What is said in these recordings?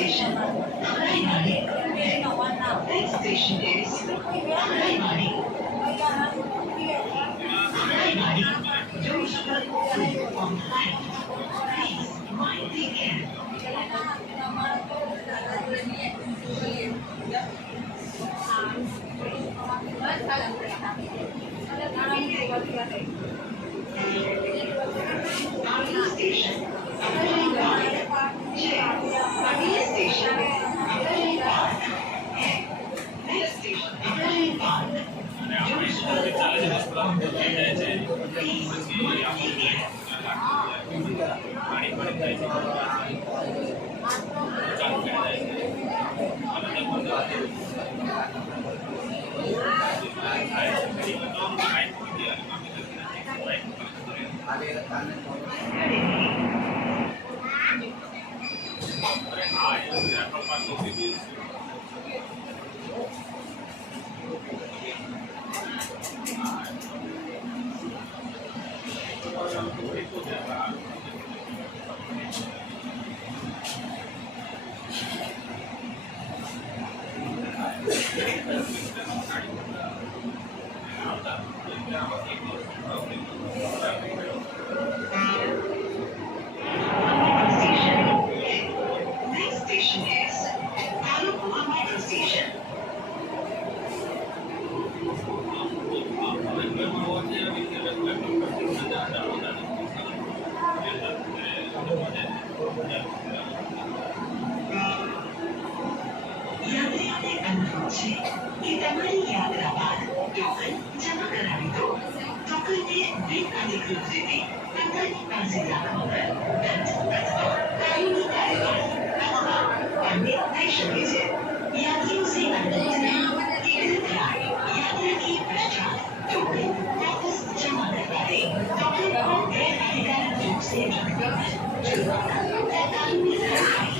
station, Agarwadi. Next station is Agarwadi. Agarwadi. Doors will open on the left. Please mind the gap. Army station, Agarwadi. Army station, Agarwadi. Next station, Agarwadi. Doors will open on the left. Please mind the gap. Next station is Alupur Metro Station. यात्रियों ने अनुरोध છે કે તમારી યાત્રા બાદ token જમા કરાવી દો. ટોકનને બિનઅધિકૃત રીતે પોતાની પાસે રાખવા પર દંડ અથવા કાયમી કાર્યવાહી અથવા દંડિત થઈ શકે છે. यात्रियों से अनुरोध है कि कृपया यात्रा के पश्चात टोकन वापस जमा करवा दें. टोकन को गैर रूप से रखने पर जुर्माना या कानूनी कार्रवाई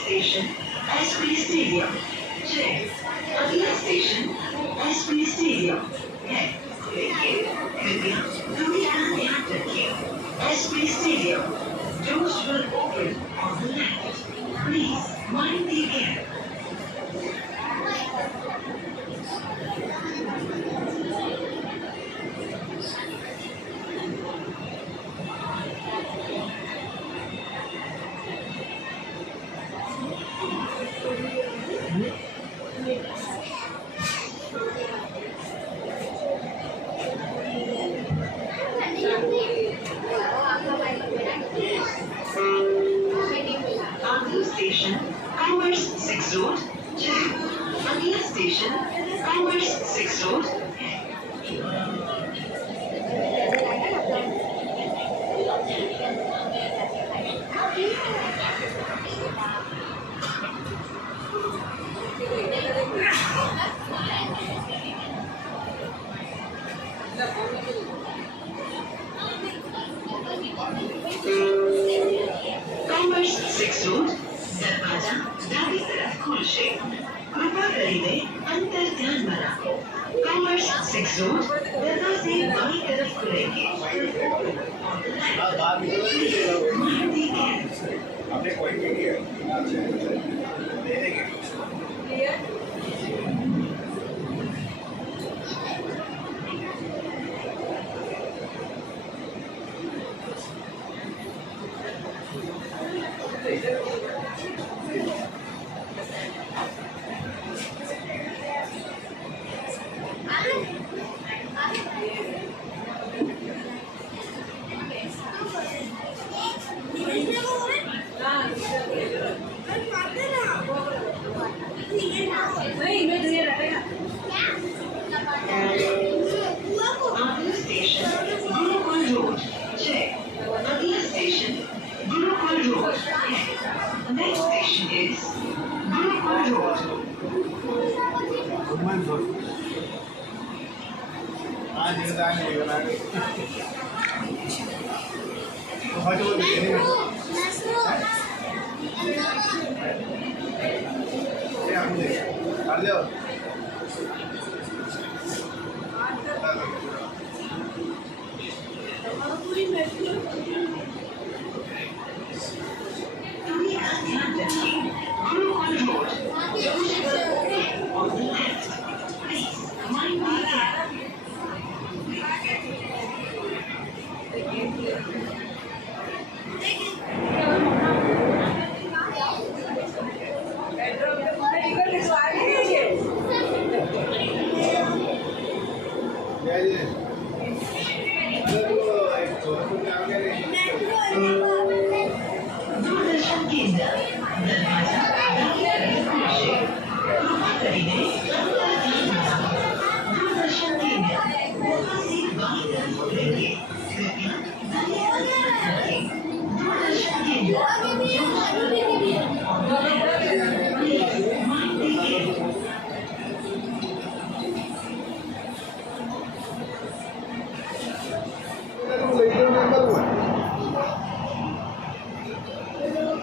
Station, SP Stadium. अगला स्टेशन SP Stadium है. देखिए, कृपया कभी का ध्यान रखिए. SP Stadium. Doors will open on the left. Please mind the gap. 6 road दरवाजा ડાબી તરફ ખુલશે કૃપા કરીને અંતર ધ્યાનમાં રાખો કॉमर्स 6 रोड दरवाजे बाईं तरफ खुलेंगे आपने कोई नहीं किया दे देंगे अगला स्टेशन गुरुकुल रोड 6 अगला स्टेशन गुरुकुल रोड है next station is Gurukul road आज ये दाने लेकर आ गए तो हट वो देखने में ये हम ले कर लो दुनिया का ध्यान रखिए Gurukul road on the left please mind the gap Doordarshan केंद्र दरवाजा दाहिनी तरफ खुलશે કૃપા કરીને અંતર ધ્યાનમાં રાખો दूरदर्शन केंद्र दरवाजे बाईं तरफ खुलेंगे कृपया दाहिनी तरफ रखें दूरदर्शन केंद्र प्लीज माइंड द गैप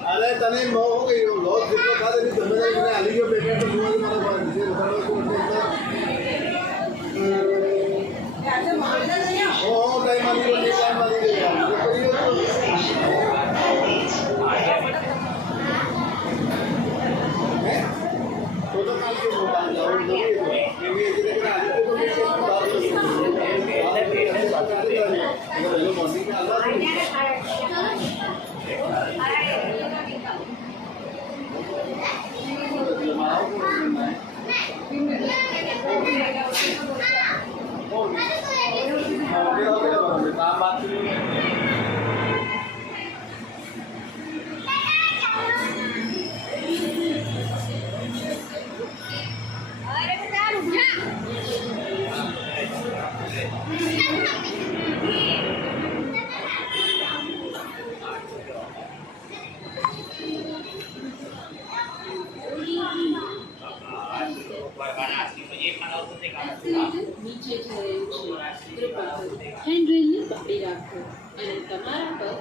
अरे तने मो हो गई हो लॉस जितना खा दे तो मैं मैंने अली के बेटे को दूर मारा पड़ा मुझे बताओ को ओ टाइम आनी को टाइम आनी दे यार तो काल के मोबाइल जाओ ये इतने का अली को बेटे को बात हेलो मॉर्निंग में अल्लाह નીચે થયેલ છે કૃપા કરી હેન્ડરેલની પકડી રાખો અને તમારા પર